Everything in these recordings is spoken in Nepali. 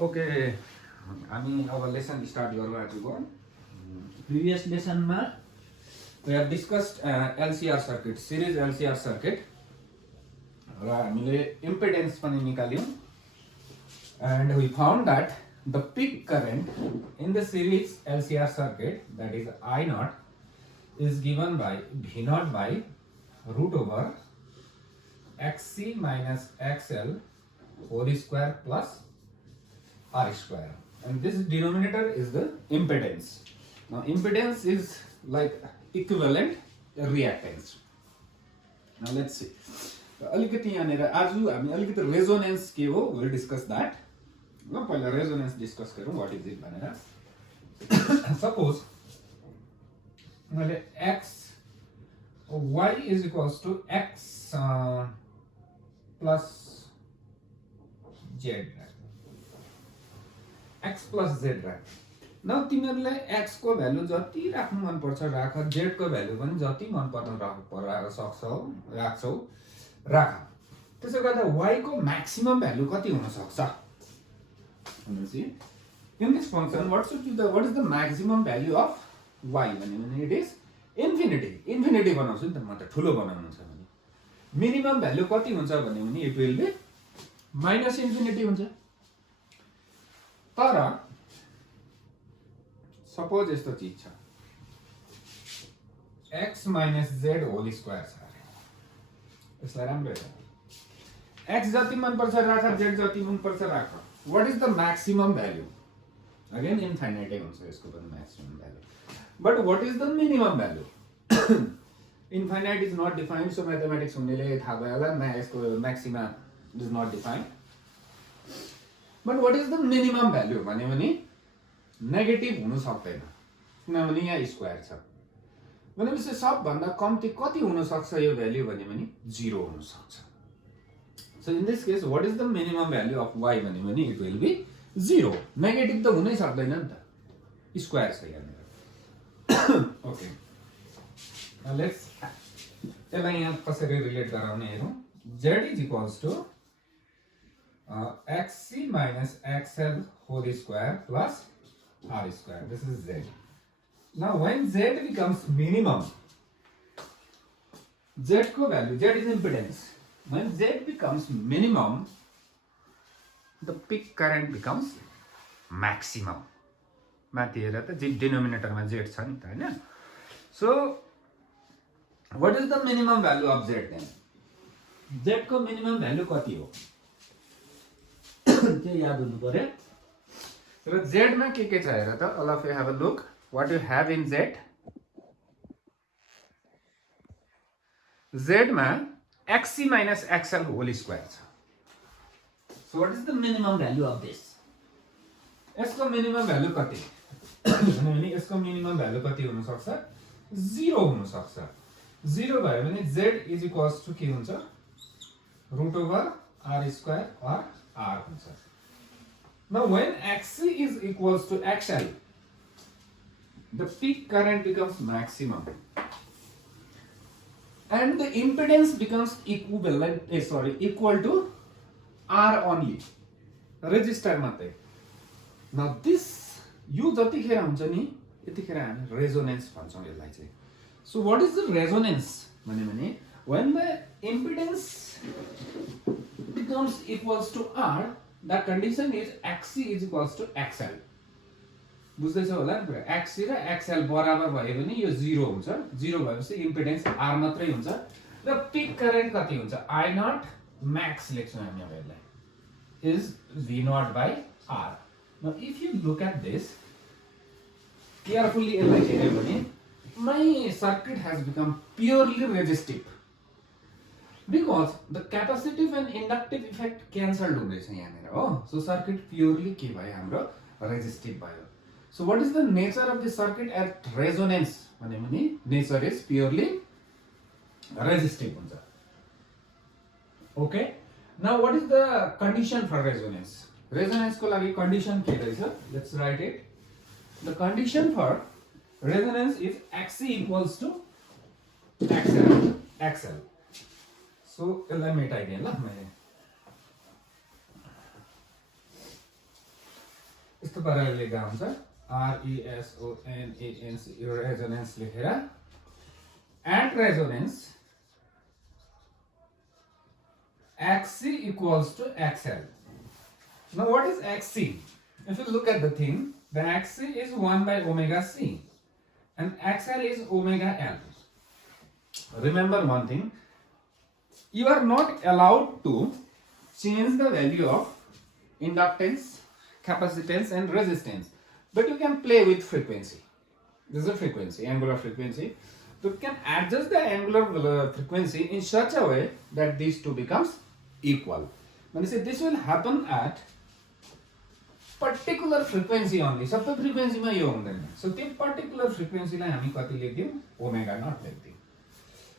Okay, हामी अब लेसन स्टार्ट गरौँ आजको previous लेसनमा we have discussed LCR circuit, series LCR circuit र हामीले impedance पनि निकाल्यौं and we found that the peak current in the series LCR circuit, that is I naught, is given by V naught by root over XC minus XL whole square plus R square, and this denominator is the impedance. Now impedance is like equivalent reactance. Now let's see. अलिकति यहाँनिर आज हामी अलिकति रेजोनेन्स के हो विल डिस्कस दैट. ल पहिला रेजोनेन्स डिस्कस गरौँ व्हाट इज इट भनेर. सपोज मैले x y is equals to x plus z, x plus z राख. न तिमीहरुलाई x को भ्यालु जति राख्नु मन पर्छ राख, z को भ्यालु पनि जति मन पर्न राख सक्छौ राख्छौ राख. त्यसो गर्दा y को म्याक्सिमम भ्यालु कति हुन सक्छ भनेपछि in this function what is the maximum value of y भने it is infinity बनाउँछु नि त म त ठुलो बनाउनु छ भने. मिनिमम भ्यालु कति हुन्छ भने it will be minus infinity हुन्छ. तर सपोज यस्तो चीज छ x minus z whole square छ. यसलाई राम्रो छ. x जति मन पर्छ राख, z जति मन पर्छ राख. What is the maximum value? Again infinite हुन्छ यसको पनि maximum value. But what is the minimum value? Infinite is not defined, so mathematics हुनेले थाहा भयो होला म यसको maxima is not defined. But what is the minimum value भने नेगेटिभ हुन सक्दैन किनभने यहाँ स्क्वायर छ. भनेपछि सबभन्दा कम्ती कति हुन सक्छ यो भ्यालु भने 0 हुन सक्छ. So in this case what is the minimum value of y भने it will be 0. नेगेटिभ त हुनै सक्दैन नि त, स्क्वायर छ यहाँनिर. ओके, now let's यसलाई यहाँ कसरी रिलेट गराउने हेरौँ. z is equals to xc minus xl whole square plus r square. This is z. Now when z becomes minimum, z को value, z is impedance. When z becomes minimum, the peak current becomes maximum. माथि हेर त डिनोमिनेटरमा z छ नि त हैन. So what is the minimum value of z then? z को minimum value कति हो त्यो याद हुनु पर्यो. र z मा के छ हेर त. all of you have a look what you have in z. z मा xc minus xl whole square छ. So what is the minimum value of this? यसको मिनिमम भ्यालु कति भने यसको मिनिमम भ्यालु कति हुन सक्छ? 0 हुन सक्छ. 0 भयो भने z is equals to के हुन्छ? root over r square or r हुन्छ. Now when xc is equals to xl, the peak current becomes maximum and the impedance becomes equal to r only, resistor मात्रै. Now this यो जतिखेर हुन्छ नि यतिखेर हामी रेजोनेन्स भन्छौं यसलाई चाहिँ. So what is the resonance भने when the impedance becomes equals to r, the condition is xc is equals to xl. बुझ्दै छ होला नि पुरा. xc र xl बराबर भयो भने यो 0 हुन्छ. 0 भएपछि इम्पिडेन्स r मात्रै हुन्छ र पिक करेन्ट कति हुन्छ? I naught max लेख्छौं हामी अब यसलाई is v naught by r. Now if you look at this carefully यसलाई हेर्यो भने my circuit has become purely resistive because the capacitive and inductive effect cancelled हुँदैछ यहाँनिर हो. So circuit purely के भयो हाम्रो resistive भयो. So what is the nature of the circuit at resonance भने nature is purely resistive हुन्छ. Okay, now what is the condition for resonance? Resonance को लागि condition के रहेछ? Let's write it. The condition for resonance is xc equals to xl. So यसलाई मेटाइदिएँ ल मैले. यस्तो पाराले लेख्दा हुन्छ RESONANCE रेजोनेन्स लेखेर at resonance XC equals to XL. Now what is XC? If you look at the thing, the XC is 1 by omega C and XL is omega L. Remember one thing, you are not allowed to change the value of inductance, capacitance and resistance, but you can play with frequency. This is a frequency, angular frequency. So you can adjust the angular frequency in such a way that these two becomes equal. When you say this will happen at particular frequency only. Sub frequency में यो हुँदैन. So त्यो particular frequency लाई हामी कति लेख्दियौ? ओमेगा नट लेख्दियौ.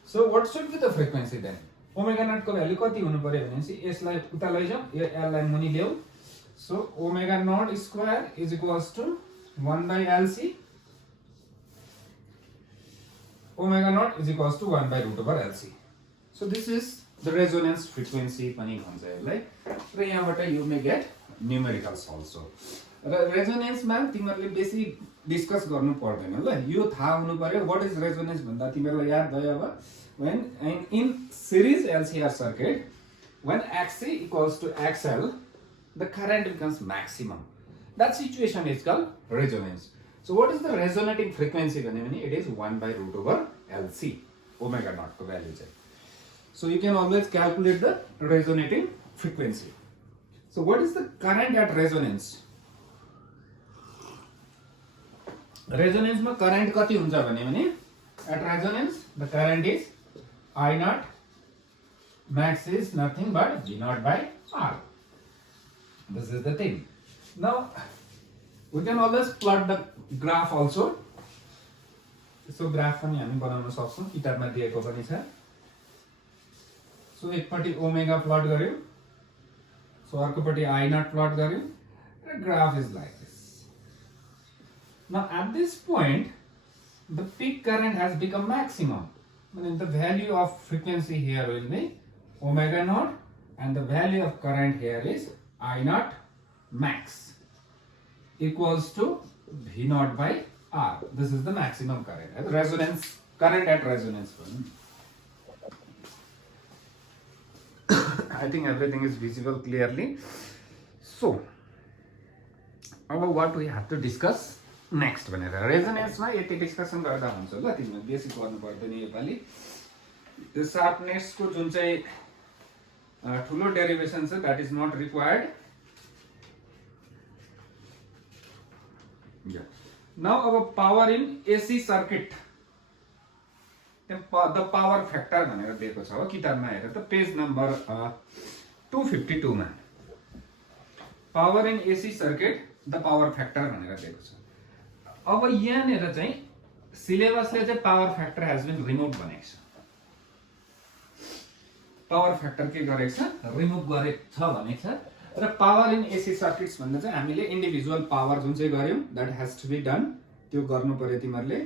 So what should be the frequency then? Omega naught को भ्यालु कति हुनु पर्यो भनेपछि यसलाई उता लैजाऊ, यो L लाई मुनि ल्याऊ. So omega naught square is equals to 1 by LC. Omega naught is equals to 1 by root over LC. So this is the resonance frequency पनि भन्छ यसलाई. र यहाँबाट you may get numericals also. र resonance मा तिमीहरुले बेसी डिस्कस गर्नु पर्दैन ल. यो थाहा हुनु पर्यो what is resonance भन्दा तिमीहरुलाई याद भयो अब when in series LCR circuit when XC equals to XL the current becomes maximum. That situation is called resonance. So what is the resonating frequency? It is 1 by root over LC, omega naught ko value chai. So you can always calculate the resonating frequency. So what is the current at resonance? Resonance ma current kati huncha bhane at resonance the current is I naught, max is nothing but V naught by R. This is the thing. Now we can always plot the graph also. So graph पनि हामी बनाउन सक्छौं, किताबमा दिएको पनि छ. So एकपटि ओमेगा प्लट गर्यो, so अर्कोपटि I naught प्लट गर्यो. The graph is like this. Now at this point the peak current has become maximum. And the value of frequency here will be omega naught and the value of current here is I naught max equals to V naught by R. This is the maximum current. Resonance current at resonance. I think everything is visible clearly. So, what we have to discuss next भनेर resonance मा यति डिस्कसन गर्दा हुन्छ ल. तिमीले बेसी गर्नु पर्दैन योपाली. त्यो sharpness को जुन चाहिँ ठुलो डेरिभेसन छ that is not required. Yeah. Now our power in AC circuit. The power factor भनेर दिएको छ हो किताबमा हेर त पेज नम्बर 252 मा. Power in AC circuit the power factor भनेर दिएको छ. अब यहाँनेर चाहिँ सिलेबसले चाहिँ power factor has been remove भनेको छ. पावर फ्याक्टर के गरेको छ? रिमुभ गरेको छ भनेको छ. र पावर इन एसी सर्किट्स भन्दा चाहिँ हामीले इन्डिभिजुअल पावर जुन चाहिँ गर्यौं that has to be done, त्यो गर्नु पर्यो तिमीहरुले.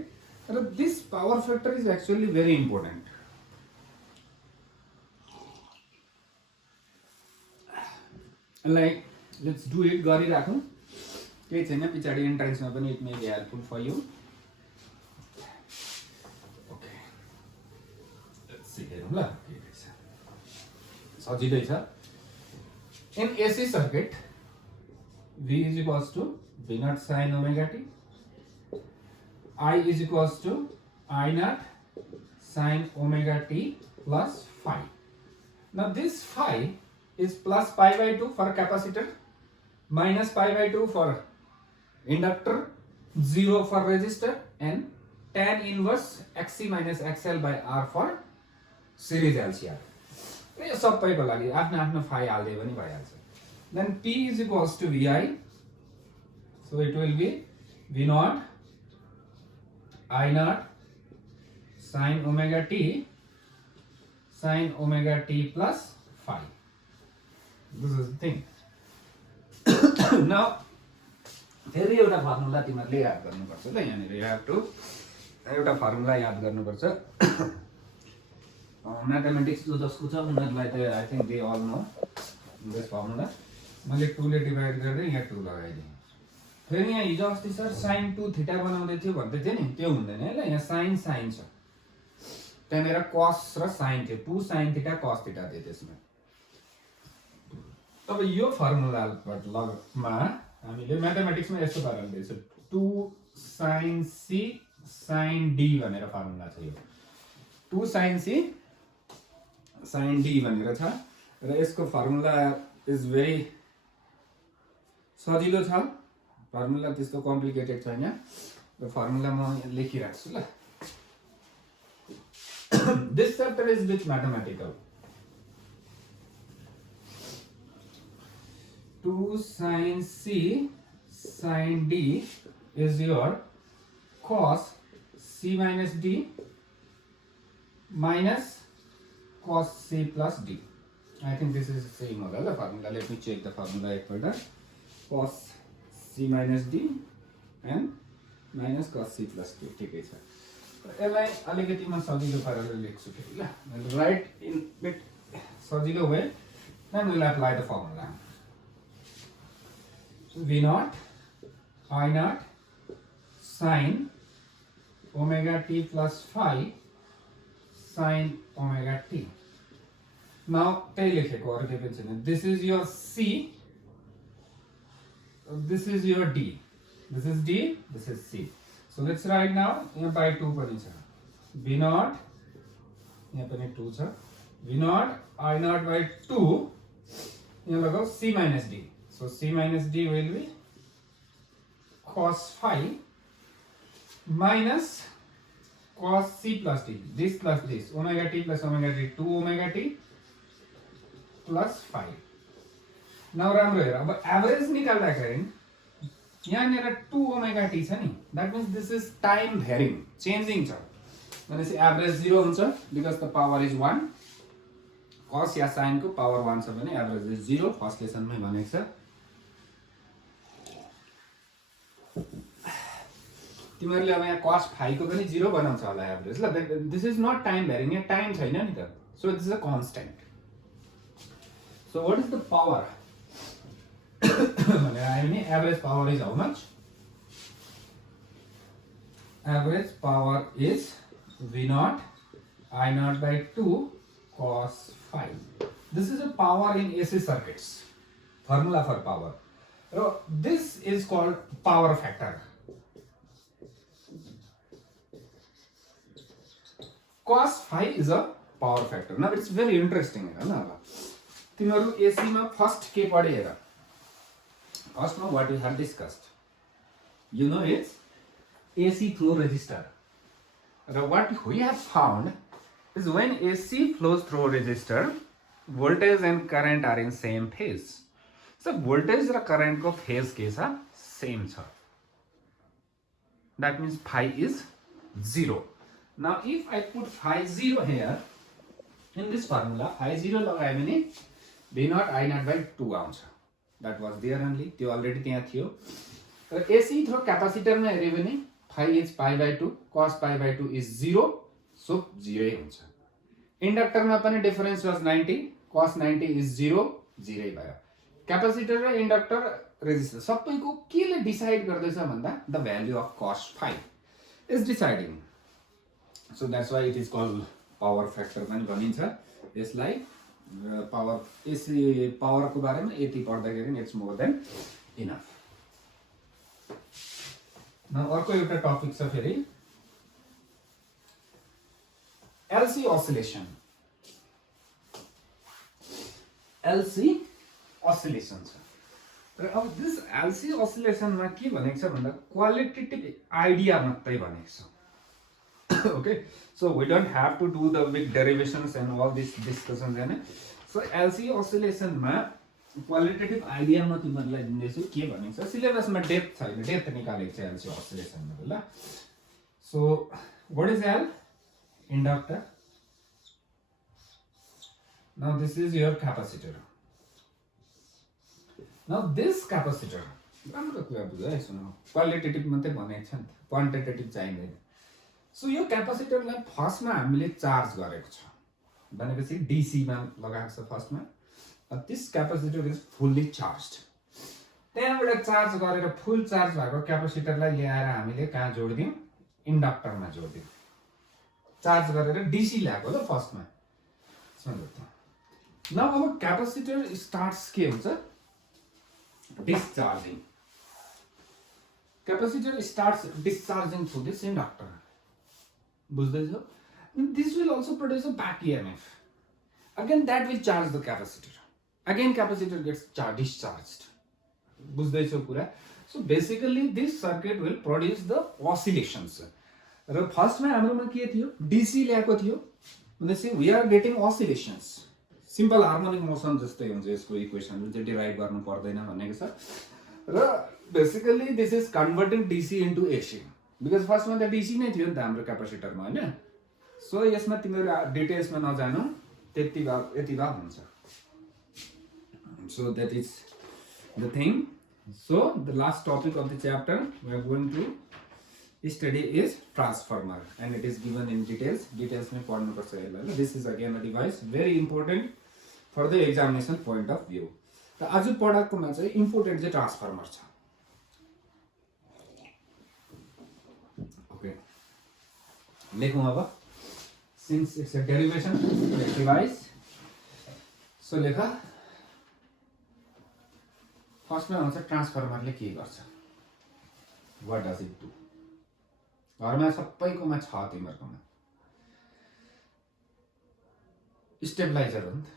र this power factor is actually very important. Like let's do it गरिराखौं. केही छैन, पछाडी इन्ट्रान्समा पनि it may be helpful for you. Okay let's see हेरौँ ल के रहेछ. सजिलै छ. In AC circuit V is equals to V naught sin omega t, I is equals to I naught sin omega t plus phi. Now this phi is plus pi by 2 for capacitor, minus pi by 2 for inductor, 0 for resistor and tan inverse XC minus XL by R for series LCR. यो सबैको लागि आफ्नो आफ्नो phi हाल्दै पनि भइहाल्छ. Then P is equals to VI, so it will be V naught I naught sin omega t plus phi. This is the thing. Now फेरि एउटा फर्मुला तिमीहरुले याद गर्नुपर्छ ल. यहाँनिर you have to एउटा फर्मुला याद गर्नुपर्छ. म्याथमेटिक्स जो जसको छ उनीहरुलाई त I think they all know this formula. मैले 2 ले डिवाइड गर्दै यहाँ 2 लगाइदिएँ. फेरि यहाँ हिजो अस्ति सर sin 2 थीटा बनाउँदै थियो भन्दै थियो नि, त्यो हुँदैन है ल। यहाँ sin sin छ, त्यहाँनिर cos र sin थियो, 2 sin थीटा cos थीटा थियो त्यसमा। तब यो फर्मुलामा हामीले म्याथमेटिक्समा यस्तो पाराले दिएछ, 2 sin c sin d भनेर फर्मुला छ यो। 2 sin c sin d भनेर छ र यसको फर्मुला इज भेरी सजिलो छ, फर्मुला त्यस्तो कम्प्लिकेटेड छैन र फर्मुला म लेखिराख्छु ल। This chapter is with mathematical. 2 sin c sin d is your cos c minus d minus cos c plus d. I think this is the same होला formula. Let me check the formula एकपल्ट। cos c minus d and minus cos c plus d ठिकै छ। यसलाई अलिकति म सजिलो पाराले लेख्छु फेरि ल। Write in bit सजिलो way, then we'll apply the formula. So v naught I naught sin omega t plus phi sin omega t. Now त्यही लेखेको अरु केही पनि छैन। This is your c, this is your d, this is d, this is c. So let's write now, यहाँ by 2 पनि छ, v naught यहाँ पनि 2 छ, v naught I naught by 2 यहाँ लगाऊ c minus d. So c minus d will be cos phi minus cos c plus d, this plus this, omega t plus omega t, 2 omega t plus phi. Now राम्रो हेर, अब एभरेज निकाल्दाखेरि यहाँनिर 2 ओमेगा टी छ नि, that means this is time varying, changing छ। भनेपछि एभरेज 0 हुन्छ because the power is 1, cos yeah sin को पावर 1 छ भने एभरेज इज 0, फर्स्ट लेसनमै भनेको छ। तिमीहरुले अब यहाँ cos phi को पनि 0 बनाउँछ होला एभरेज ल। This is not time varying, यहाँ टाइम छैन नि त, so this is a constant. So what is the power? I mean average power is how much? Average power is V naught I naught by 2 cos phi. This is a power in AC circuits. Formula for power. So this is called power factor. Cos phi is a power factor. Now it's very interesting, है तिमीहरु AC मा फर्स्ट के पढे हेर। फर्स्ट मा what we have discussed, you know it's AC flow resistor. What we have found is when AC flows through a resistor, voltage and current are in same phase. So voltage र current को phase के छ, same छ। That means phi is 0. Now if I put phi 0 here in this formula, phi 0 लगाए भने V naught I naught by 2 आउँछ। That was there only, त्यो अलरेडी त्यहाँ थियो। र AC थ्रो क्यापेसिटरमा हेर्यो भने phi is pi by 2, cos pi by 2 is 0, so 0 हुन्छ। इन्डक्टरमा पनि डिफरेन्स वाज 90, cos 90 is 0, 0 भयो। क्यापेसिटर र इन्डक्टर रेजिस्टर सबैको केले डिसाइड गर्दैछ भन्दा the value of cos phi is deciding. So that's why it is called power factor पनि भनिन्छ यसलाई। पावर एसी पावर को बारेमा यति पढ्दाखेरि इट्स मोर देन इनफ। न अर्को एउटा टपिक छ फेरि LC oscillation. LC oscillation छ। र अब दिस LC oscillation मा के भनेको छ भन्दा क्वालिटेटिभ आइडिया मात्रै भनेको छ। Okay, so we don't have to do the big derivations and all these discussions, हैन। So LC oscillation मा क्वालिटेटिभ आइडिया म तिमीहरुलाई दिन्दैछु के भनेको छ। सिलेबसमा डेप्थ छैन, डेप्थ निकालेको छ LC oscillation मा ल। So what is L? Inductor. Now this is your capacitor. Now this capacitor, राम्रो कुरा बुझ्नु है, सुन्नु। क्वालिटेटिभ मात्रै भनेको छ नि त, क्वान्टिटेटिभ चाहिँदैन। सो यो क्यापेसिटरलाई फर्स्टमा हामीले चार्ज गरेको छ भनेपछि डीसी मा लगाएको छ फर्स्टमा। This capacitor is fully charged. त्यहाँबाट चार्ज गरेर फुल चार्ज भएको क्यापेसिटरलाई ल्याएर हामीले कहाँ जोड्दियौँ इन्डक्टरमा जोड्दियौँ चार्ज गरेर डीसी ल्याएको ल फर्स्टमा सुन्नु त न अब क्यापेसिटर स्टार्ट्स के हुन्छ डिस्चार्जिङ capacitor starts discharging through this inductor बुझ्दैछौ this will also produce a back EMF again that will charge the capacitor again capacitor gets discharged बुझ्दैछौ कुरा so basically this circuit will produce the oscillations र फर्स्टमा हाम्रोमा के थियो DC ल्याएको थियो भनेपछि we are getting oscillations simple harmonic motion जस्तै हुन्छ यसको इक्वेसन जुन चाहिँ डिराइभ गर्नु पर्दैन भनेको छ र basically this is converting DC into AC because फर्स्टमा त DC नै थियो नि त हाम्रो क्यापेसिटरमा हैन सो यसमा तिमीहरु डिटेल्समा नजानु त्यति भए हुन्छ so that is the thing so the last topic of the chapter we are going to study is transformer and it is given in details में पढ्नु पर्छ यसलाई this is again a device very important for the examination point of view र आज पढाकोमा चाहिँ इम्पोर्टेन्ट चाहिँ ट्रान्सफर्मर छ ओके लेखौँ अब since it's a derivation device so लेख फर्स्टमा हुन्छ ट्रान्सफर्मरले के गर्छ what does it do घरमा सबैकोमा छ तिमीहरुकोमा स्टेबलाइजर हो नि त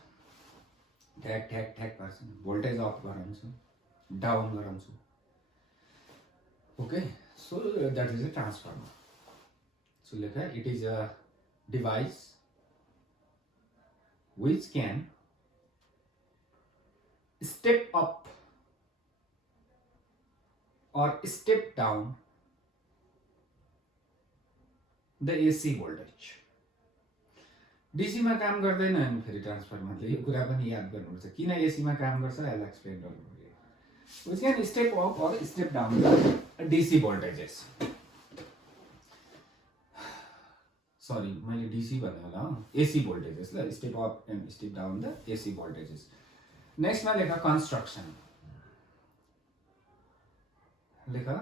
ठ्याक ठ्याक ठ्याक गर्छ भोल्टेज अफ गराउँछु डाउन गराउँछु okay so that is a transformer so लेख it is a device which can step up or step down the AC voltage DC मा काम गर्दैन अनि फेरि ट्रान्सफर्मरले यो कुरा पनि याद गर्नुपर्छ किन AC मा काम गर्छ यसलाई एक्सप्लेन गर्नुपर्छ which can step up or step down the DC voltages sorry मैले DC भने होला AC voltages ल step up and step down the AC voltages next मा लेखा construction लेखा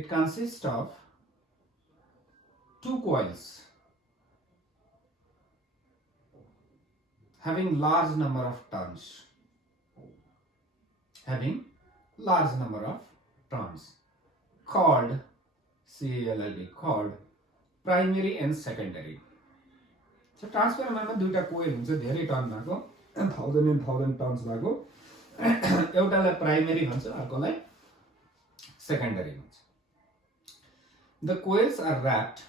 it consists of two coils having large number of turns called CLLD called primary and secondary so ट्रान्सफर्मरमा मा दुईटा कोइल हुन्छ धेरै टर्न भएको 1000 टर्न्स भएको एउटालाई प्राइमरी भन्छ अर्कोलाई सेकेन्डरी भन्छ the coils are wrapped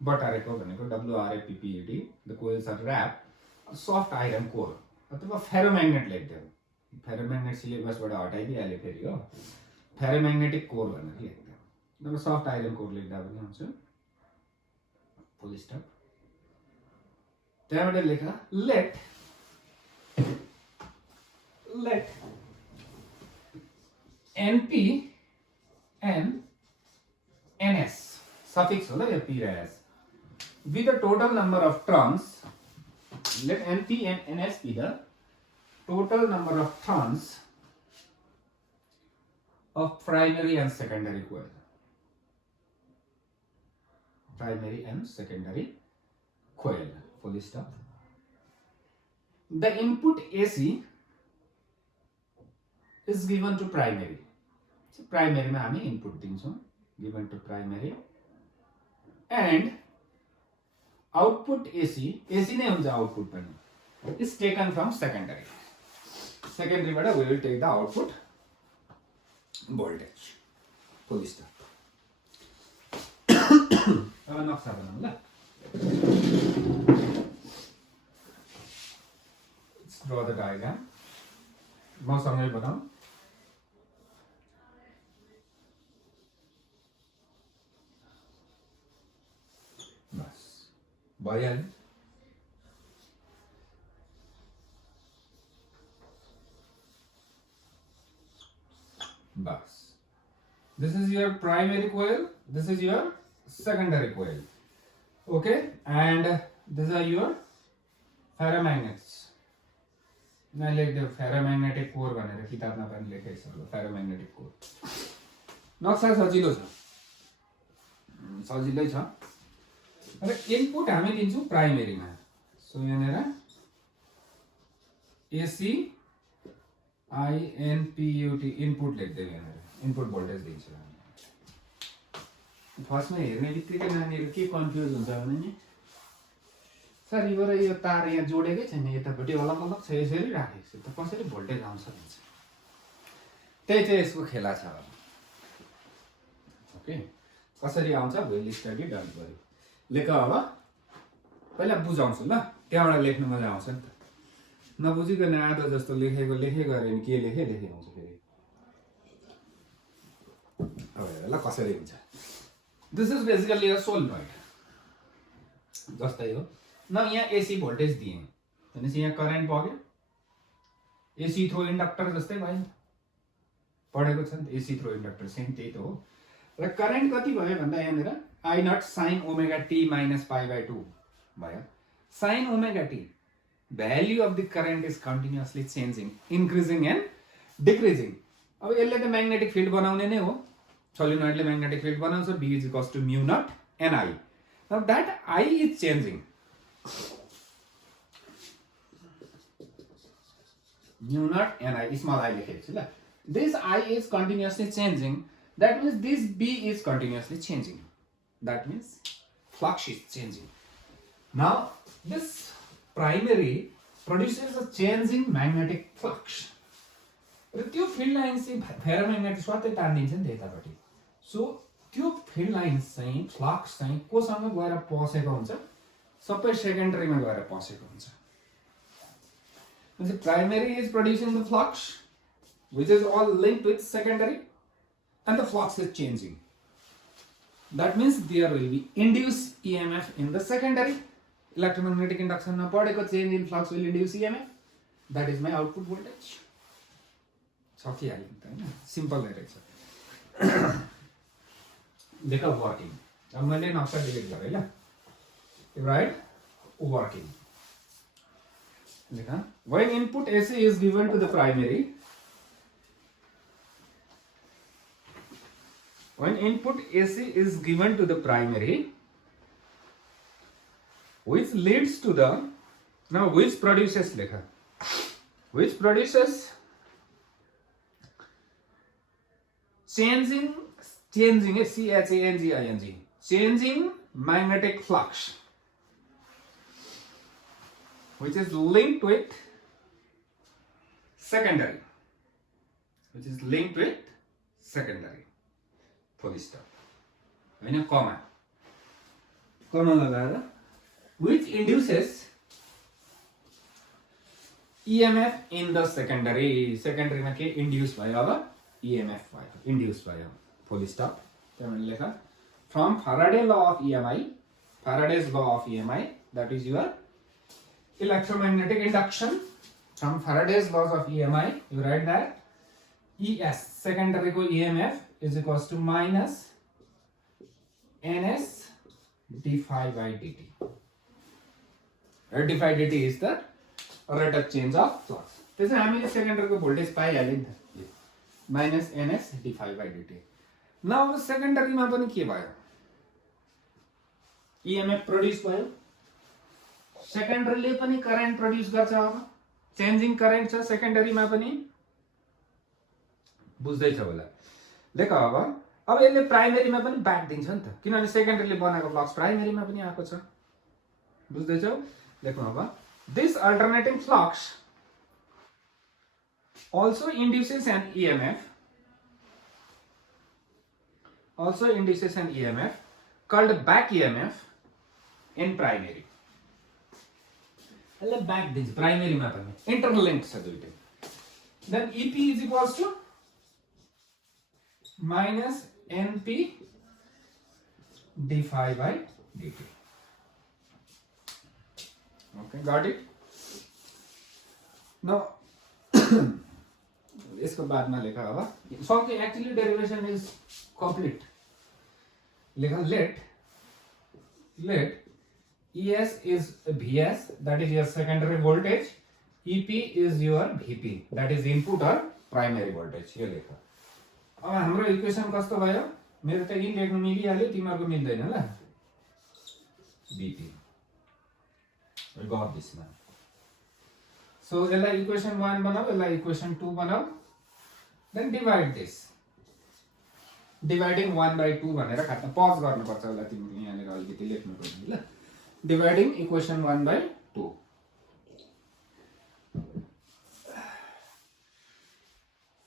बटारेको भनेको WRAPPED the coils are wrapped a soft iron core अथवा फेरोमैग्नेट लेख्दै हो फेरोमैग्नेट सिलेबसबाट हटाइदिहाले फेरि हो फेरोमैग्नेटिक कोर भनेर लेख्दै हो अब सफ्ट आइरन कोर लेख्दा पनि हुन्छ फुल स्टप त्यहाँबाट लेखा let NP and NS suffix होला या P र S be the total number of turns let NP and NS be the total number of turns of primary and secondary coil full stop the input AC is given to primary so primary मा हामी input दिन्छौं given to primary and output AC नै हुन्छ output पनि is taken from secondary बाट we will take the output voltage full stop अब नक्सा बनाऊ ल let's draw the diagram म सँगै बनाऊ भइहाल्यो बस this is your primary coil this is your secondary coil okay and these are your ferromagnets यहाँ लेख्दै फेरोम्याग्नेटिक कोर भनेर किताबमा पनि लेखेको छ फेरोम्याग्नेटिक कोर नक्सा सजिलो छ सजिलै छ र इनपुट हामी दिन्छौँ प्राइमेरीमा सो यहाँनिर एसी आइएनपियुटी इनपुट लेख्दै यहाँनिर इनपुट भोल्टेज दिन्छ फर्स्टमा हेर्ने बित्तिकै नानीहरू के कन्फ्युज हुन्छ भने नि सर यो र यो तार यहाँ जोडेकै छैन यतापट्टि अलग अलग छ यसरी राखेको छ त कसरी भोल्टेज आउँछ भन्छ त्यही चाहिँ यसको खेला छ ओके कसरी आउँछ भोलि स्टडी डन गऱ्यो लेख अब पहिला बुझाउँछु ल त्यहाँबाट लेख्नु मजा आउँछ नि त नबुझिकन आधा जस्तो लेखे गऱ्यो भने के लेखे आउँछ फेरि अब हेर ल कसरी हुन्छ this is basically a solenoid जस्तै हो न यहाँ एसी भोल्टेज दिएँ भनेपछि यहाँ करेन्ट बग्यो एसी थ्रो इन्डक्टर जस्तै भयो पढेको छ नि त एसी थ्रो इन्डक्टर सेम त्यही त हो र करेन्ट कति भयो भन्दा यहाँनिर I naught sine omega t minus पाई/2 भयो sine omega t value of the current is continuously changing increasing and decreasing अब यसले त म्याग्नेटिक फिल्ड बनाउने नै हो सोलेनोइडले म्याग्नेटिक फिल्ड बनाउँछ B is equals to mu naught NI now that I is changing mu naught NI small I लेखेको छु ल this I is continuously changing that means this B is continuously changing that means flux is changing now this primary produces a changing magnetic flux र त्यो फिल्ड लाइन चाहिँ फेरोम्याग्नेटिक स्वातै टार्दिन्छ नि त्यतापट्टि सो त्यो फिल्ड लाइन चाहिँ फ्लक्स चाहिँ कोसँग गएर पसेको हुन्छ सबै सेकेन्डरीमा गएर पसेको हुन्छ The primary is producing the flux, which is all linked with secondary, and the flux is changing. That means there will be induced EMF in the secondary. Electromagnetic induction na padeko change in flux will induce EMF. That is my output voltage. Simple रहेछ देखा working. अब मैले नक्सा डिलिट गरेँ ल right working. When input AC is given to the primary, which leads to the now which produces changing changing magnetic flux, which is linked with secondary, full stop होइन comma लगाएर which induces EMF in the secondary मा के induce भयो अब EMF भयो induce भयो full stop त्यहाँबाट लेख from Faraday's law of EMI that is your electromagnetic induction from Faraday's laws of EMI you write that ES secondary को EMF is equals to minus NS d phi by dt. d phi dt is the rate of change of flux. त्यसै हामीले secondary को voltage पाइहाल्यो नि त minus NS d phi by dt. Now secondary मा पनि के भयो EMF produce भयो सेकेन्डरीले पनि करेन्ट प्रोड्युस गर्छ अब चेन्जिङ करेन्ट छ सेकेन्डरीमा पनि बुझ्दैछ होला लेख अब यसले प्राइमेरीमा पनि ब्याक दिन्छ नि त किनभने सेकेन्डरीले बनाएको फ्लक्स प्राइमेरीमा पनि आएको छ बुझ्दैछौ लेख्नु अब this alternating flux also induces an EMF called back EMF in primary. यसले ब्याक दिन्छ प्राइमेरीमा पनि इन्टरलिङ्क छ दुईटै then EP is equals to minus NP d phi by dt. Okay, got it? Now यसको बादमा लेख अब सक्यो एक्चुअली डेरिभेसन इज कम्प्लिट लेख let ES is VS, that is your secondary voltage, EP is your VP, that is input or primary voltage. यो लेख। अब हाम्रो इक्वेसन कस्तो भयो? मेरो त इन लेख्नु मिलिहाल्यो, तिमीहरुको मिल्दैन ल। VP. We got this now. So यसलाई इक्वेसन 1 बनाऊ, यसलाई इक्वेसन 2 बनाऊ, then divide this. Dividing 1/2 भनेर खातमा पज गर्नुपर्छ होला, तिमीले यहाँनिर अलिकति लेख्नु पर्छ ल। Dividing equation 1/2.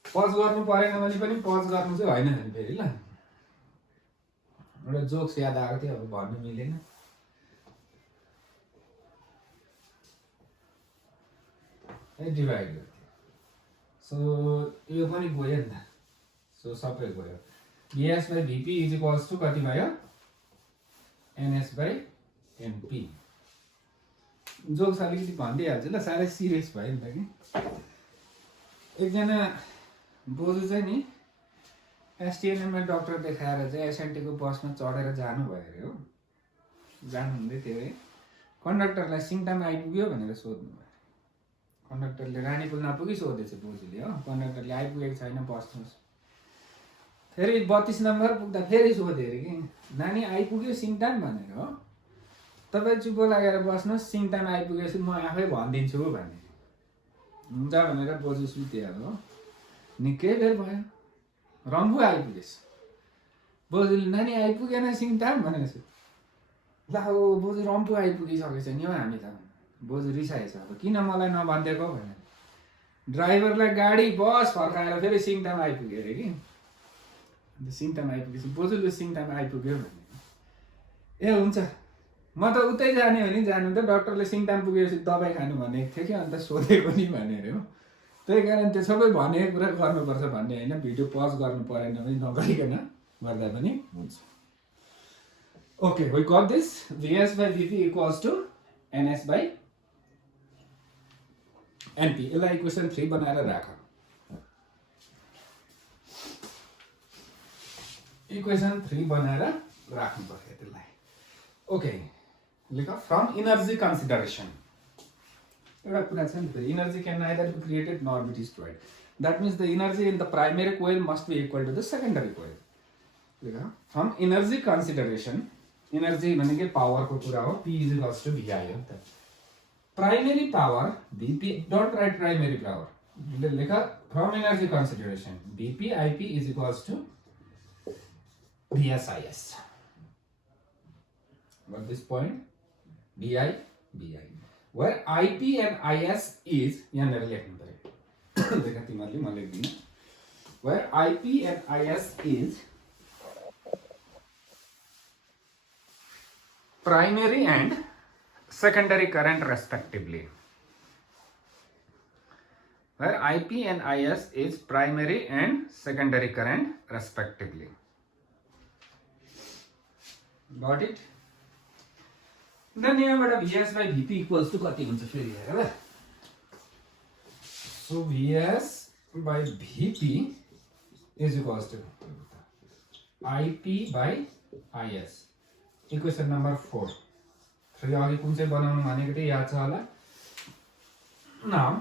पज गर्नु परेन भने पनि पज गर्नु चाहिँ हैन नि फेरि ल। एउटा जोक्स याद आएको थियो, अब भन्नु मिलेन। ए डिवाइड गर्थे। सो यो पनि गयो नि त। सो सबै गयो। VS/VP इज इक्वल्स टु कति भयो? NS/NP। जोक्स अलिकति भनिदिइहाल्छु ल, साह्रै सिरियस भयो नि त कि। एकजना बोजू चाहिँ नि एसटिएनएममा डक्टर देखाएर चाहिँ एसएनटीको बसमा चढेर जानुभयो अरे हो। जानुहुँदै थियो है, कन्डक्टरलाई सिङताम आइपुग्यो भनेर सोध्नु भयो। कन्डक्टरले रानीपुल नपुगी सोधेछ बोजूले हो, कन्डक्टरले आइपुगेको छैन बस्नुहोस्। फेरि 32 नम्बर पुग्दा फेरि सोधे अरे कि नानी आइपुग्यो सिङताम भनेर हो, तपाईँ चुप्पो लागेर बस्नुहोस्, सिङताम आइपुगेपछि म आफै भनिदिन्छु भने। हुन्छ भनेर बोजू सुत्यो हो। निकै बेर भयो, रम्फू आइपुगेछ। बोजूले नानी आइपुगेन सिङताम भनेर ल हो बोजू रम्फू आइपुगिसकेछ नि हो हामी त। बोजू रिसाएछ, अब किन मलाई नभनिदिएको भनेर। ड्राइभरलाई गाडी बस फर्काएर फेरि सिङताम आइपुग्यो अरे कि। अन्त सिङताम आइपुगेपछि बोजूले सिङताम आइपुग्यो भने ए हुन्छ म त उतै जाने हो नि, जानु त डक्टरले सिङताम पुगेपछि दबाई खानु भनेको थियो कि, अन्त सोधेको नि भनेर हो। त्यही कारण त्यो सबै भनेको कुरा गर्नुपर्छ भन्ने होइन, भिडियो पज गर्नु परेन भने नगरिकन गर्दा पनि हुन्छ। Okay, we got this. VS/VP equals to NS/NP। यसलाई इक्वेसन 3 बनाएर राख। इक्वेसन 3 बनाएर राख्नु पर्छ त्यसलाई। ओके, लेख फ्रम इनर्जी कन्सिडरेसन। एउटा कुरा छ नि, energy can neither be created nor be destroyed. That means the energy in the primary coil must be equal to the secondary coil. लेख फ्रम इनर्जी कन्सिडरेसन। इनर्जी भनेको पावरको कुरा हो, P is equals to VI हो त। Primary power VP, don't write primary power, लेख from energy consideration VP/IP is equals to VS/IS। At this point, VI, where IP and IS is, यहाँ लेख्नु पर्यो, देखा तिमीहरूले, म लेख्दिनँ। Where IP and IS is primary and secondary current respectively. Where IP and IS is primary and secondary current respectively. Got it? Then यहाँबाट VS/VP इक्वल्स टु कति हुन्छ फेरि हेर ल। So VS/VP is equals to IP/IS। Equation number 4। फेरि अघि कुन चाहिँ बनाउनु भनेको थिएँ याद छ होला? नाउ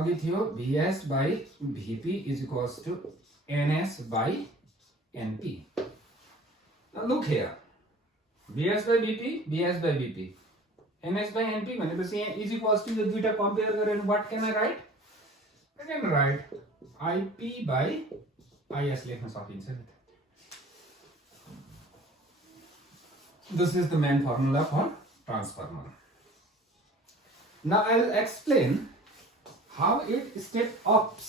अघि थियो VS/VP is equals to NS/NP। Look here, VS/VP, VS/VP, NS/NP भनेपछि यहाँ इज इक्वल्स टु यो दुईटा कम्पेयर गरेर what can I right? I can write IP/IS लेख्न सकिन्छ नि त। This is the main formula for transformer. Now I will explain how it step ups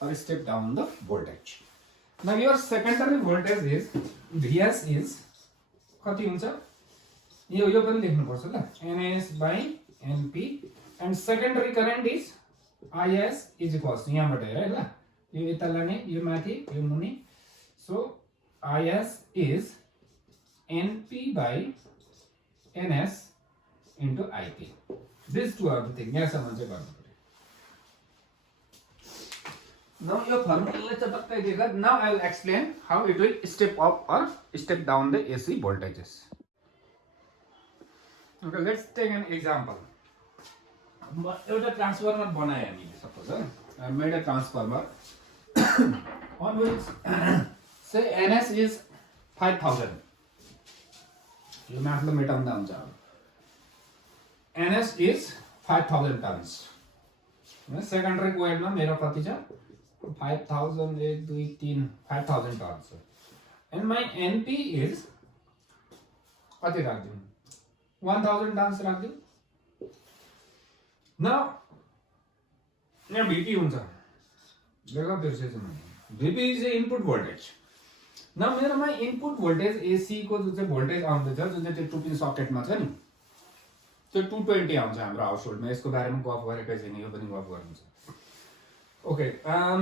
or step down the voltage. Now your secondary voltage is VS is कति हुन्छ? यो पनि लेख्नु पर्छ ल, NS/NP, and secondary current is IS is equals to, यहाँबाट हेर ल, यो यता लाने, यो माथि, यो मुनि। So IS is NP/NS into IP. These two are the things. यहाँसम्म चाहिँ गर्नु पर्यो। Now यो फर्मुलालाई चटक्कै देख। Now I will explain how it will step up or step down the AC voltages. Okay, let's take an example. एउटा ट्रान्सफर्मर बनाए हामीले suppose I made a transformer on which say NS is 5000. यो माथि मेटाउँदा हुन्छ अब NS is 5000 tons. सेकेन्डरी कोइलमा मेरो कति छ 5000 1 2 3 5000 tons. And my NP is कति राख्दिनु 1000 tons राख्दिनु. Now यहाँ VP हुन्छ जग्गा बिर्सेछु मैले VP is the input voltage. Now मेरोमा इनपुट भोल्टेज AC को जुन चाहिँ भोल्टेज आउँदैछ जुन चाहिँ त्यो टुपिन सकेटमा छ नि त्यो 220 आउँछ हाम्रो हाउसहोल्डमा. यसको बारेमा गफ गरेकै छैन, यो पनि गफ गर्नुहुन्छ. ओके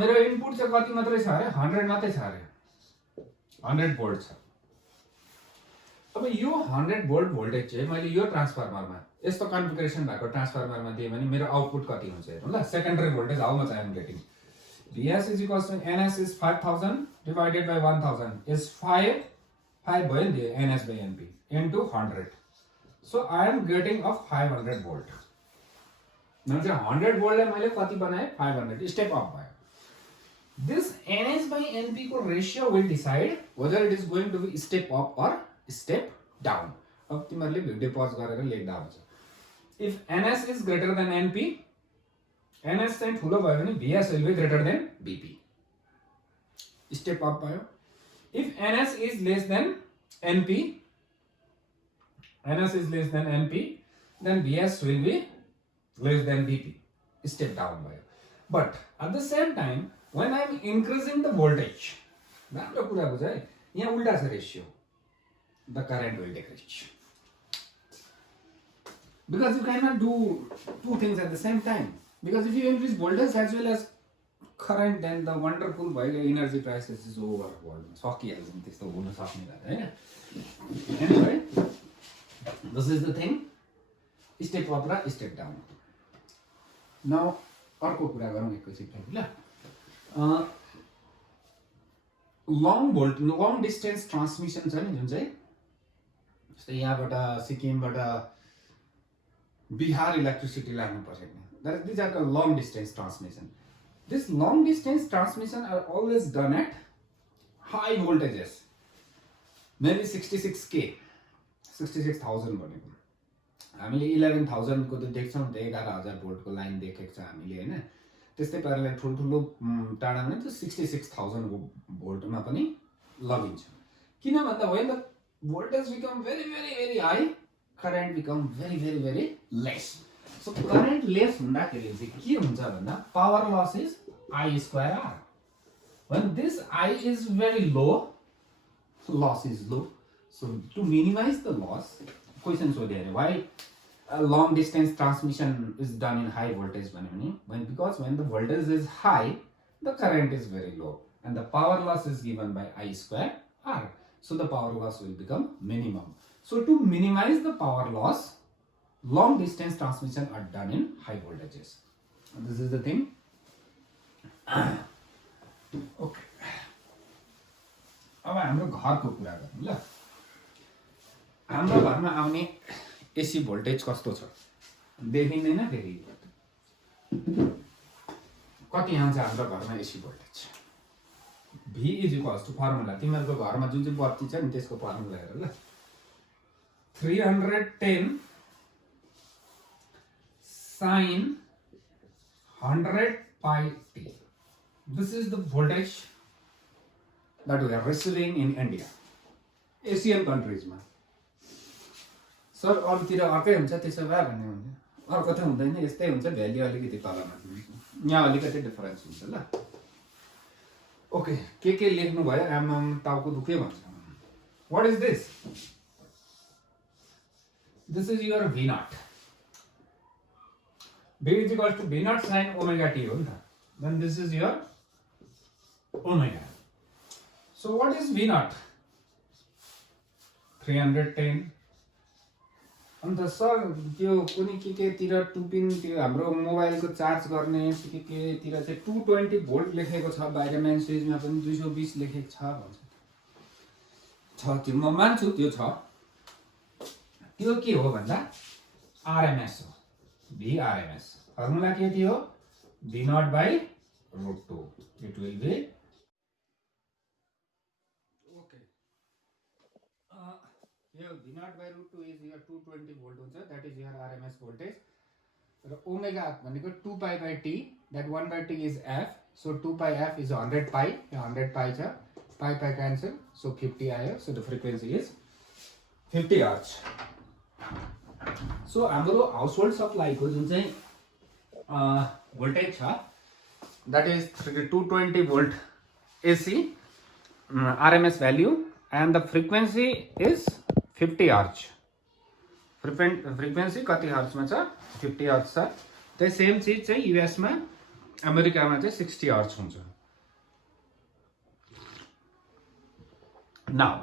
मेरो इनपुट चाहिँ कति मात्रै छ अरे 100 मात्रै छ अरे 100 भोल्ट छ. अब यो 100 भोल्ट भोल्टेज चाहिँ मैले यो ट्रान्सफर्मरमा यस्तो कन्फिगरेसन भएको ट्रान्सफर्मरमा दिए भने मेरो आउटपुट कति हुन्छ हेरौँ ल. Secondary voltage how much I am getting. Vs is equals to NS is 5000 divided by 1000 is 5 भयो नि NS by NP into 100. So I am getting a 500 volt. Now 100 volt लाई मैले कति बनाए 500 स्टेप अप भयो. This NS by NP को ratio will decide whether it is going to be step up or step down. अब तिमीहरुले भिडियो पज गरेर लेख्दा हुन्छ. If NS is greater than NP, NS चाहिँ ठुलो भयो भने Vs will be greater than Vp. Step up भयो. If NS is less than NP, then Vs will be less than Vp. Step down भयो. But at the same time, when I am increasing the voltage, राम्रो कुरा बुझ है, यहाँ उल्टा छ ratio. The current will decrease. Because you cannot do two things at the same time. Because if you increase voltage as well as current, then the wonderful energy crisis is over. सकिहाल्छ त्यस्तो हुन सक्ने भएर हैन. Anyway, this is the thing. Step up र step down. Now अर्को कुरा गरौँ एकैछिन ल. long distance transmission छ नि जुन चाहिँ जस्तै यहाँबाट सिक्किमबाट बिहार इलेक्ट्रिसिटी लाग्नु पर्छ नि. These are the long distance transmission. This long distance transmission are always done at high voltages. Maybe 66k, 66,000 भनेको. हामीले 11,000 को त देख्छौं, 11,000 भोल्ट को लाइन देखेको छ हामीले हैन. त्यस्तै पाराले ठुलठुलो टाढामा त 66,000 को भोल्टमा पनि लगिन्छ. किन भन्दा when the voltage become very high, current become very less. So current less हुँदाखेरि चाहिँ के हुन्छ भन्दा power loss is I square R. When this I is very low, loss is low. So to minimize the loss, question सोधे अरे why a long distance transmission is done in high voltage भने because when the voltage is high, the current is very low and the power loss is given by I square R. So the power loss will become minimum. So to minimize the power loss, long distance transmission are done in high voltages. And this is the thing. Okay. अब हाम्रो घरको कुरा गरौँ ल. हाम्रो घरमा आउने एसी भोल्टेज कस्तो छ देखिँदैन फेरि. कति आउँछ हाम्रो घरमा AC voltage? V is equals to formula. तिमीहरुको घरमा जुन चाहिँ बत्ती छ नि त्यसको फर्मुला हेर ल. 310 sin 100 pi t. This is the voltage that we are receiving in India, Asian countries ma. Sir, अरूतिर अर्कै हुन्छ त्यसो भए भन्ने हुन्छ. अर्को त हुँदैन, यस्तै हुन्छ, भ्याल्यु अलिकति तलमा हुन्छ. यहाँ अलिकति डिफरेन्स हुन्छ ल. ओके, के लेख्नु भयो? आमाम टाउको दुखे भन्छ. What is this? This is your V naught. V is equals to V naught sin omega t हो नि त. Then this is your omega. So what is V naught? 310. अन्त सर त्यो कुनै के तिर टुपिन त्यो हाम्रो मोबाइलको चार्ज गर्ने के तिर चाहिँ 220 भोल्ट लेखेको छ, बाहिर मेन स्विचमा पनि 220 लेखेको छ भन्छ. छ त्यो म मान्छु, त्यो छ. त्यो के हो भन्दा RMS हो. VRMS. फर्मुला के थियो V0/√2 it will be okay here V0/√2 is your 220 volt हुन्छ that is your RMS voltage र ओमेगा भनेको 2π/t that 1/t is f so 2πf is 100 pi 100 pi छ pi cancel so 50 आयो so the frequency is 50 hertz so हाम्रो हाउसहोल्ड सप्लाई को जुन चाहिँ voltage that is 220 volt AC RMS value and the frequency is 50 hertz frequency कति हर्ट्ज मा छ 50 हर्ट्ज छ त्यही सेम चीज चाहिँ यूएस मा अमेरिका मा चाहिँ 60 हर्ट्ज हुन्छ नाउ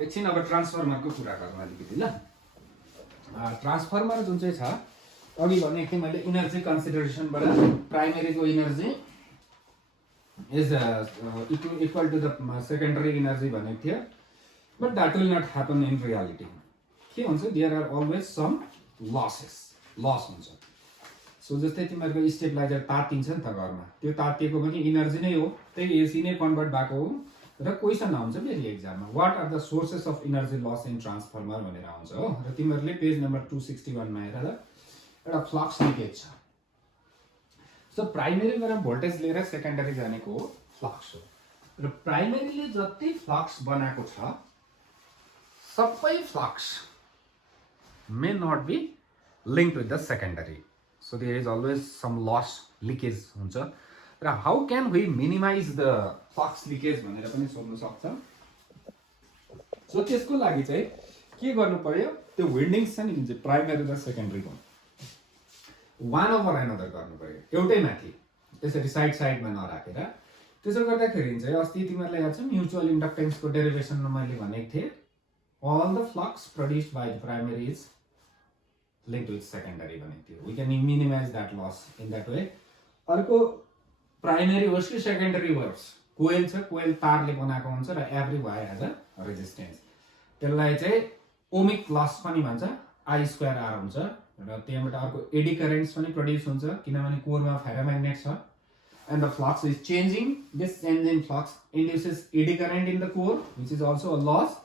एकछिन अब ट्रान्सफर्मर को कुरा गरौँ अलिकति ल ट्रान्सफर्मर जुन चाहिँ छ अघि भनेको थिएँ मैले इनर्जी कन्सिडरेसन बाट प्राइमरी को energy is equal to the secondary energy भनेको थियो but that will not happen in reality के हुन्छ there are always some loss हुन्छ सो जस्तै तिमीहरुको स्टेबलाइजर तातिन्छ नि त घरमा त्यो तातिएको पनि इनर्जी नै हो त्यही एसी नै कन्भर्ट भएको हो र क्वेशन आउँछ फेरि एक्जाममा what are the sources of energy loss in transformer भनेर आउँछ हो र तिमीहरुले पेज नम्बर 261 मा हेर ल एउटा फ्लक्स लिकेज छ सो प्राइमरीबाट भोल्टेज लिएर सेकेन्डरी जानेको हो फ्लक्स हो र प्राइमरीले जति फ्लक्स बनाएको छ सबै flux may not be linked with the secondary so there is always some loss leakage हुन्छ र how can we minimize the flux leakage भनेर पनि सोध्न सक्छ सो त्यसको लागि चाहिँ के गर्नु पर्यो त्यो विन्डिङ्स छ नि जुन चाहिँ प्राइमरी र सेकेन्डरी को one over another गर्नु पर्यो एउटै माथि त्यसरी साइड साइडमा नराखेर त्यसो गर्दाखेरि चाहिँ अस्ति तिमीहरुले याद छ म्युचुअल इन्डक्टेन्स को डेरिभेसनमा मैले भनेको थिए all the flux produced by the primary is linked with secondary भनेको थियो we can minimize that loss in that way अर्को प्राइमरी होस् कि सेकेन्डरी होस् कोइल छ कोइल तारले बनाएको हुन्छ र every wire has a resistance त्यसलाई चाहिँ ओमिक लस पनि भन्छ I2R हुन्छ र त्यहाँबाट अर्को एडी करेन्ट्स पनि प्रोड्युस हुन्छ किनभने कोरमा फेरोम्याग्नेट छ and the flux is changing this change in flux induces eddy current in the core which is also a loss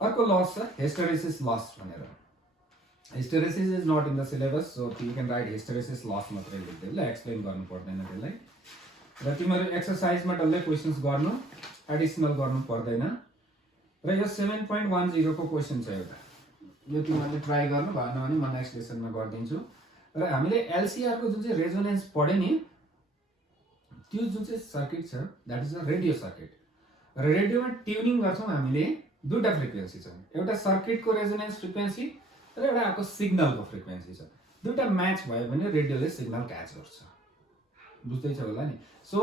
अर्को लस छ हिस्टेरेसिस लस भनेर hysteresis is not in the syllabus so you can write hysteresis loss मात्रै लेख्दै ल एक्सप्लेन गर्नु पर्दैन त्यसलाई र तिमीहरु एक्सरसाइजमा डल्लै क्वेशन्स गर्नु एडिसनल गर्नु पर्दैन र यो 7.10 को क्वेशन छ एउटा यो तिमीहरुले ट्राई गर्नु भएन भने म नेक्स्ट लेसनमा गर्दिन्छु र हामीले एलसीआर को जुन चाहिँ रेजोनेन्स पढे नि त्यो जुन चाहिँ सर्किट छ that is a radio circuit र रेडियोमा ट्युनिङ गर्छौं हामीले दुईटा फ्रिक्वेन्सी छन् एउटा सर्किट को रेजोनेन्स फ्रिक्वेन्सी र एउटा आको सिग्नल को फ्रिक्वेन्सी छ दुईटा म्याच भयो भने रेडियोले सिग्नल क्याच गर्छ बुझ्दै छ होला नि सो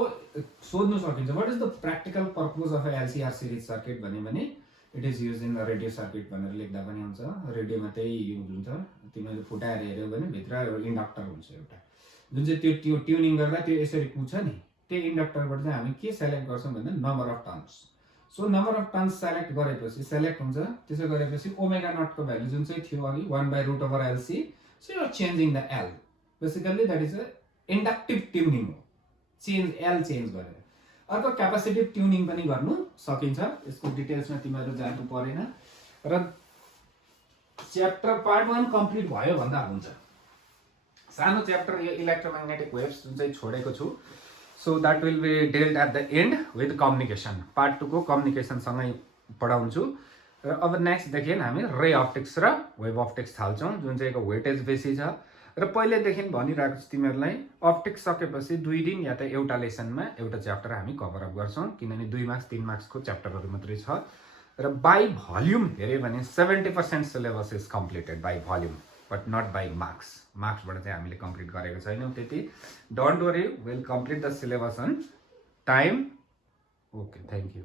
सोध्नु सकिन्छ what is the practical purpose of LCR series circuit भने it is used in the radio circuit भनेर लेख्दा पनि हुन्छ रेडियोमा त्यही युज हुन्छ तिमीले फुटाएर हेर्यौ भने भित्र इन्डक्टर हुन्छ एउटा जुन चाहिँ त्यो ट्युनिङ गर्दा त्यो यसरी पुग्छ नि त्यो इन्डक्टरबाट चाहिँ हामी के सेलेक्ट गर्छौं भन्दा number of turns so number of turns select गरेपछि सेलेक्ट हुन्छ त्यसो गरेपछि ओमेगा नट को भ्यालु जुन चाहिँ थियो अघि 1/√LC so you are changing the L basically that is a inductive tuning हो चेन्ज L चेन्ज गरेर अर्को क्यापेसिटिभ ट्युनिङ पनि गर्नु सकिन्छ यसको डिटेल्समा तिमीहरु जानु परेन र च्याप्टर पार्ट 1 कम्प्लिट भयो भन्दा हुन्छ सानो च्याप्टर यो इलेक्ट्रोम्याग्नेटिक वेव्स जुन चाहिँ छोडेको छु so that will be dealt at the end with communication part 2 को communication सँगै पढाउँछु र अब नेक्स्ट देखिन हामी रे अप्टिक्स र वेभ अप्टिक्स थाल्छौं जुन चाहिँको वेटेज बेसी छ र पहिले देखि भनिरहेको छु तिमीहरुलाई अप्टिक्स सकेपछि 2 दिन या त एउटा लेसनमा एउटा च्याप्टर हामी कभर अप गर्छौं किनभने 2 मार्क्स 3 मार्क्स को च्याप्टरहरु मात्रै छ र बाइ भोल्युम हेरे भने 70% syllabus is completed by volume but not by marks बाट चाहिँ हामीले कम्प्लिट गरेको छैनौं त्यति don't worry will complete the syllabus on time okay thank you